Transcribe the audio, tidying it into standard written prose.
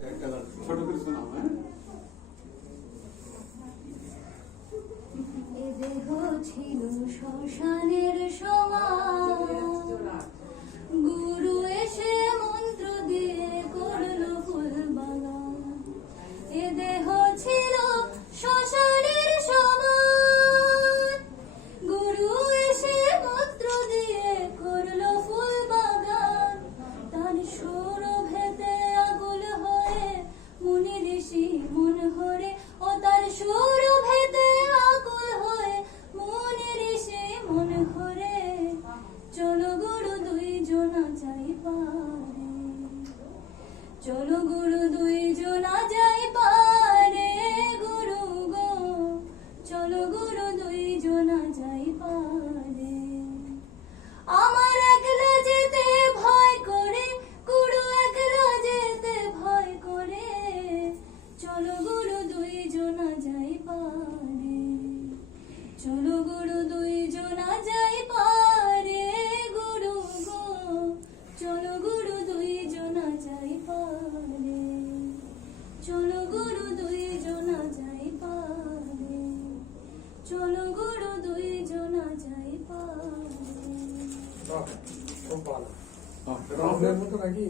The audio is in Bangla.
ছোট করে শোনাও। হ্যাঁ, এ দেহ ছিল শ্মশানের সমান, গুরু এসে মন্ত্র দিয়ে করলো ফুল বাগান। এ দেহ ছিল শ্মশানের সমান, গুরু এসে মন্ত্র দিয়ে করলো ফুল বাগান। তার সৌরভেতে আগুল হয়ে মুনি ঋষি মন হরে, ও তার সৌরভেতে আগুল হয়ে মুনি ঋষি মন হরে। চলো গুরু দুইজনা যাই পারে, চলো গুরু দুইজনা যাই পারে, গুরু গো চলো গুরু দুইজনা যাই পারে। আমার একলা যেতে ভয় করে, গুরু একলা যেতে ভয় করে, চলো গুরু দুইজনা যাই পারে, চলো গুরু দুইজনা যাই পারে, গুরু গো চলো গুরু দুইজনা যাই পারে, চলো গুরু দুইজনা যাই পারে, চলো গুরু দুইজনা যাই পারে। খুব ভালো। হ্যাঁ, রামের মতো নাকি?